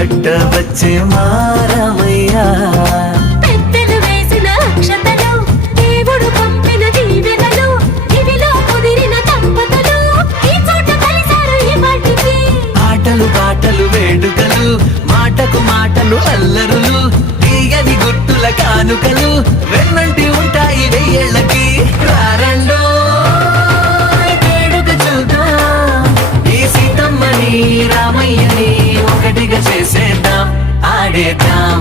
పట్ట వచ్చే మారమయ్యా. పెద్దలు వేసిన అక్షతలు, దేవుడు పంపిన దీవెనలు, ఇవిలో కుదిరిన దంపతులు ఈ చోట కలిశారు ఈ పాటికి. ఆటలు పాటలు వేడుకలు, మాటకు మాటలు అల్లరులు, తీయని గుర్తుల కానుకలు వెన్నంటి ఉంటాయి వెయ్యేళ్ళకి. రారండో వేడుక చూద్దాం, ఈ సీతమ్మని రామయ్యని ఒకటిగా చేసేద్దాం, ఆడేద్దాం.